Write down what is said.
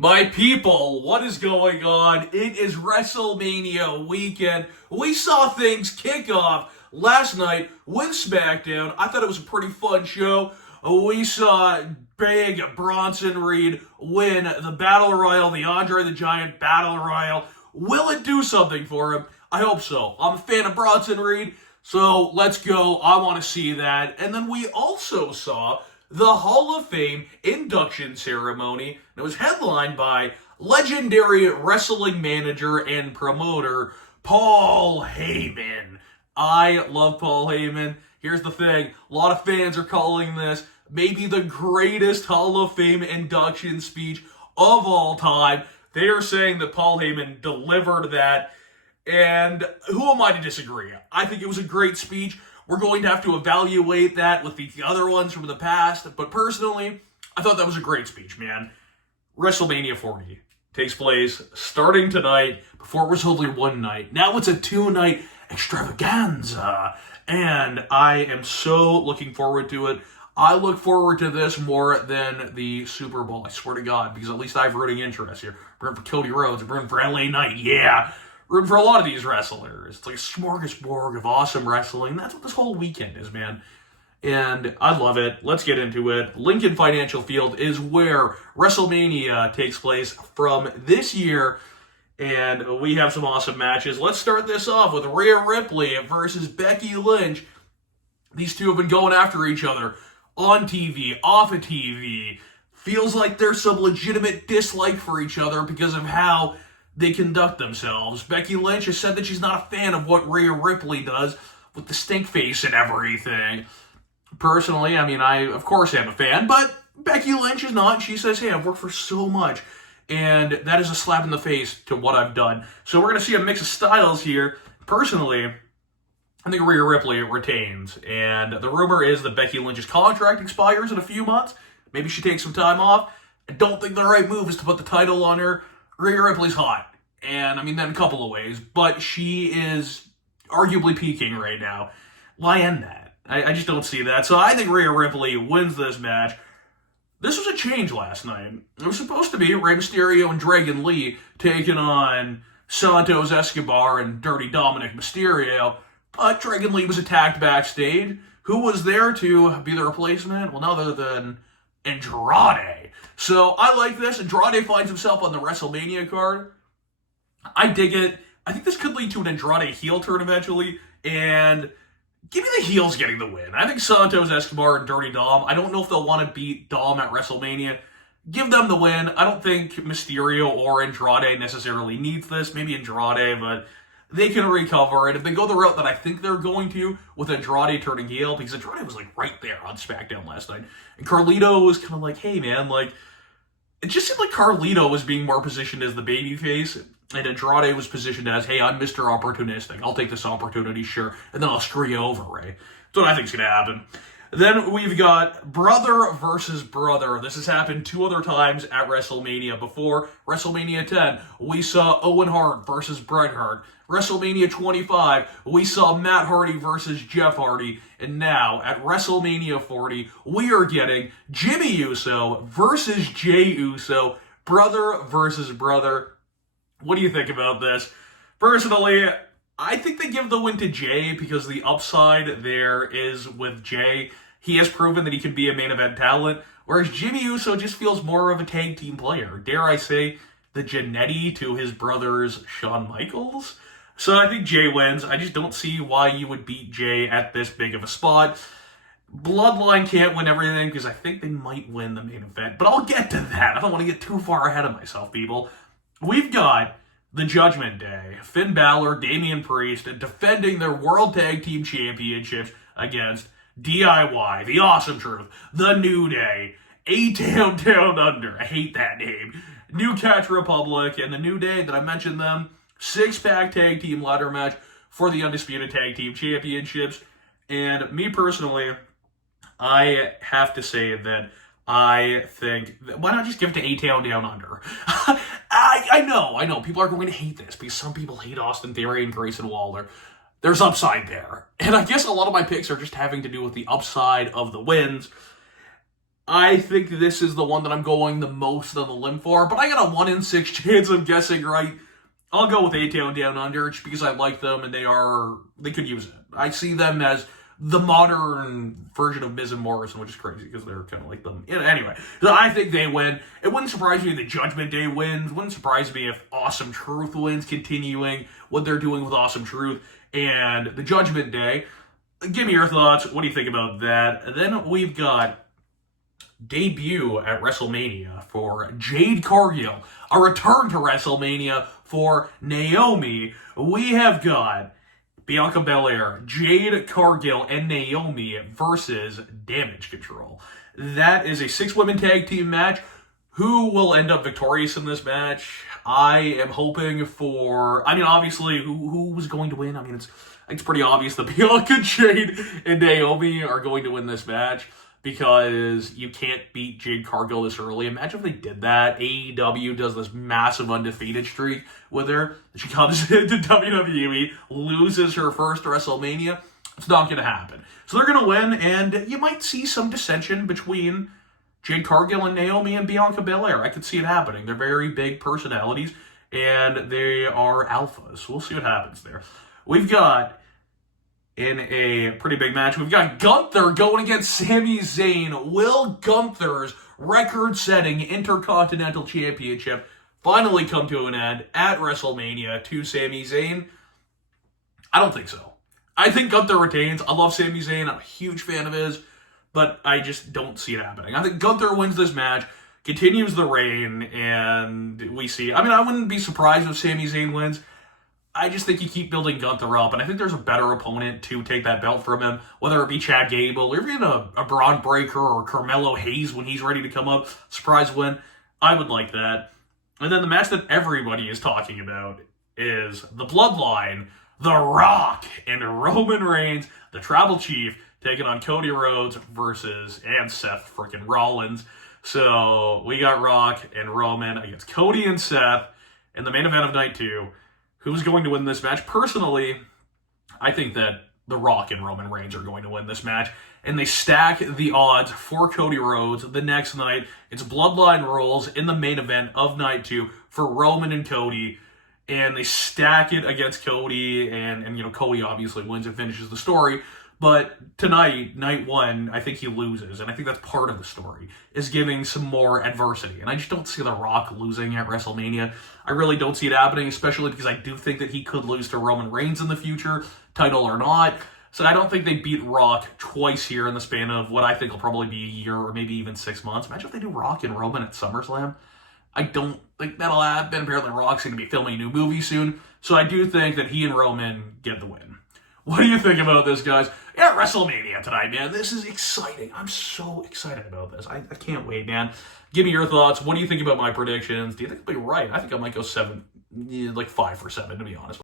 My people, what is going on? It is WrestleMania weekend. We saw things kick off last night with SmackDown. I thought it was a pretty fun show. We saw big Bronson Reed win the Battle Royal, the Andre the Giant Battle Royal. Will it do something for him? I hope so. I'm a fan of Bronson Reed, so let's go. I want to see that. And then we also saw the Hall of Fame induction ceremony. It was headlined by legendary wrestling manager and promoter Paul Heyman. I love Paul Heyman. Here's the thing, a lot of fans are calling this maybe the greatest Hall of Fame induction speech of all time. They are saying that Paul Heyman delivered that, and who am I to disagree? I think it was a great speech. We're going to have to evaluate that with the other ones from the past, but personally, I thought that was a great speech, man. WrestleMania 40 takes place starting tonight. Before it was only one night. Now it's a two-night extravaganza, and I am so looking forward to it. I look forward to this more than the Super Bowl, I swear to God, because at least I have rooting interest here. I'm rooting for Cody Rhodes, I'm rooting for LA Knight, yeah. Rooting for a lot of these wrestlers. It's like a smorgasbord of awesome wrestling. That's what this whole weekend is, man. And I love it. Let's get into it. Lincoln Financial Field is where WrestleMania takes place from this year. And we have some awesome matches. Let's start this off with Rhea Ripley versus Becky Lynch. These two have been going after each other on TV, off of TV. Feels like there's some legitimate dislike for each other because of how they conduct themselves. Becky Lynch has said that she's not a fan of what Rhea Ripley does with the stink face and everything. Personally, I of course am a fan, but Becky Lynch is not. She says, hey, I've worked for so much, and that is a slap in the face to what I've done. So we're going to see a mix of styles here. Personally, I think Rhea Ripley retains, and the rumor is that Becky Lynch's contract expires in a few months. Maybe she takes some time off. I don't think the right move is to put the title on her. Rhea Ripley's hot, and that in a couple of ways, but she is arguably peaking right now. Why end that? I just don't see that. So I think Rhea Ripley wins this match. This was a change last night. It was supposed to be Rey Mysterio and Dragon Lee taking on Santos Escobar and Dirty Dominic Mysterio, but Dragon Lee was attacked backstage. Who was there to be the replacement? Well, none other than Andrade. So I like this. Andrade finds himself on the WrestleMania card. I dig it. I think this could lead to an Andrade heel turn eventually, and give me the heels getting the win. I think Santos Escobar and Dirty Dom, I don't know if they'll want to beat Dom at WrestleMania. Give them the win. I don't think Mysterio or Andrade necessarily needs this. Maybe Andrade, but they can recover it. If they go the route that I think they're going to, with Andrade turning heel, because Andrade was right there on SmackDown last night. And Carlito was kind of like, hey man, it just seemed like Carlito was being more positioned as the babyface, and Andrade was positioned as, hey, I'm Mr. Opportunistic. I'll take this opportunity, sure, and then I'll screw you over, Ray. That's what I think's going to happen. Then we've got brother versus brother. This has happened two other times at WrestleMania before. WrestleMania 10, we saw Owen Hart versus Bret Hart. WrestleMania 25, we saw Matt Hardy versus Jeff Hardy. And now, at WrestleMania 40, we are getting Jimmy Uso versus Jey Uso. Brother versus brother. What do you think about this? Personally, I think they give the win to Jey because the upside there is with Jey. He has proven that he can be a main event talent, whereas Jimmy Uso just feels more of a tag team player. Dare I say, the Jannetty to his brother's Shawn Michaels? So I think Jey wins. I just don't see why you would beat Jey at this big of a spot. Bloodline can't win everything because I think they might win the main event, but I'll get to that. I don't want to get too far ahead of myself, people. We've got the Judgment Day. Finn Balor, Damian Priest, defending their World Tag Team Championships against DIY, The Awesome Truth, The New Day, A-Town Down Under. I hate that name. New Catch Republic, and The New Day, did I mention them? Six-pack tag team ladder match for the Undisputed Tag Team Championships. And me personally, I have to say that I think, why not just give it to A-Town Down Under? I know, people are going to hate this because some people hate Austin Theory and Grayson Waller. There's upside there. And I guess a lot of my picks are just having to do with the upside of the wins. I think this is the one that I'm going the most on the limb for, but I got a 1 in 6 chance of guessing right. I'll go with A-Town Down Under just because I like them and they could use it. I see them as the modern version of Miz and Morrison, which is crazy because they're kind of like them. Anyway, so I think they win. It wouldn't surprise me if the Judgment Day wins. Wouldn't surprise me if Awesome Truth wins, continuing what they're doing with Awesome Truth and the Judgment Day. Give me your thoughts. What do you think about that? And then we've got debut at WrestleMania for Jade Cargill. A return to WrestleMania for Naomi. We have got Bianca Belair, Jade Cargill, and Naomi versus Damage Control. That is a 6-women tag team match. Who will end up victorious in this match? I am hoping for... obviously, who was going to win? It's pretty obvious that Bianca, Jade, and Naomi are going to win this match because you can't beat Jade Cargill this early. Imagine if they did that. AEW does this massive undefeated streak with her. She comes into WWE, loses her first WrestleMania. It's not going to happen. So they're going to win, and you might see some dissension between Jade Cargill and Naomi and Bianca Belair. I could see it happening. They're very big personalities, and they are alphas. So we'll see what happens there. We've got, in a pretty big match, we've got Gunther going against Sami Zayn. Will Gunther's record-setting Intercontinental Championship finally come to an end at WrestleMania to Sami Zayn? I don't think so. I think Gunther retains. I love Sami Zayn. I'm a huge fan of his, but I just don't see it happening. I think Gunther wins this match, continues the reign, and we see... I wouldn't be surprised if Sami Zayn wins. I just think you keep building Gunther up, and I think there's a better opponent to take that belt from him, whether it be Chad Gable, or even a Braun Breaker, or Carmelo Hayes when he's ready to come up. Surprise win. I would like that. And then the match that everybody is talking about is the Bloodline, The Rock, and Roman Reigns, the Tribal Chief, taking on Cody Rhodes and Seth freaking Rollins. So we got Rock and Roman against Cody and Seth in the main event of night 2. Who's going to win this match? Personally, I think that The Rock and Roman Reigns are going to win this match. And they stack the odds for Cody Rhodes the next night. It's Bloodline rules in the main event of night 2 for Roman and Cody. And they stack it against Cody. And Cody obviously wins and finishes the story. But tonight, night 1, I think he loses. And I think that's part of the story, is giving some more adversity. And I just don't see The Rock losing at WrestleMania. I really don't see it happening, especially because I do think that he could lose to Roman Reigns in the future, title or not. So I don't think they beat Rock twice here in the span of what I think will probably be a year or maybe even 6 months. Imagine if they do Rock and Roman at SummerSlam. I don't think that'll happen. Apparently Rock's going to be filming a new movie soon. So I do think that he and Roman get the win. What do you think about this, guys? Yeah, WrestleMania tonight, man. This is exciting. I'm so excited about this. I can't wait, man. Give me your thoughts. What do you think about my predictions? Do you think I'll be right? I think I might go 5 for 7, to be honest.